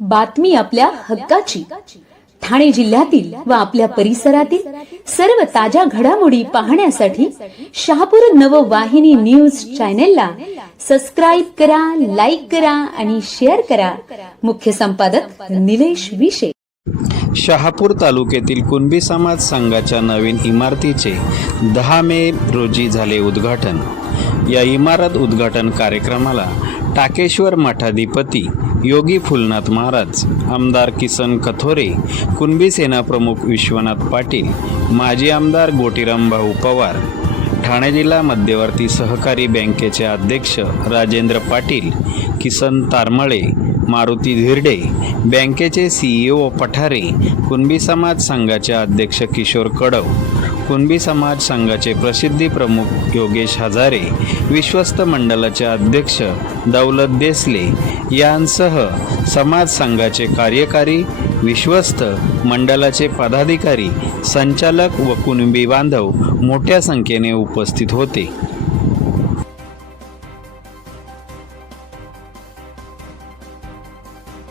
बातमी आपल्या हक्काची. ठाणे जिल्ह्यातील व आपल्या परिसरातील सर्व ताज्या घडामोडी पाहण्यासाठी शहापूर नववाहिनी न्यूज चॅनेलला सबस्क्राईब करा लाईक करा आणि शेअर करा. मुख्य संपादक निलेश विशे. शहापूर तालुक्यातील कुणबी समाज संघाच्या नवीन इमारतीचे दहा मे रोजी झाले उद्घाटन. या इमारत उद्घाटन कार्यक्रमाला टाकेश्वर मठाधिपती योगी फुलनाथ महाराज आमदार किसन कथोरे कुणबी सेना प्रमुख विश्वनाथ पाटील माजी आमदार गोटीराम भाऊ पवार ठाणे जिल्हा मध्यवर्ती सहकारी बँकेचे अध्यक्ष राजेंद्र पाटील किसन तारमळे मारुती धिरडे बँकेचे सीईओ पठारे कुणबी समाज संघाचे अध्यक्ष किशोर कडव कुणबी समाज संघाचे प्रसिद्धी प्रमुख योगेश हजारे विश्वस्त मंडळाचे अध्यक्ष दौलत देसले यांसह समाज संघाचे कार्यकारी विश्वस्त मंडळाचे पदाधिकारी संचालक व कुणबी बांधव मोठ्या संख्येने उपस्थित होते.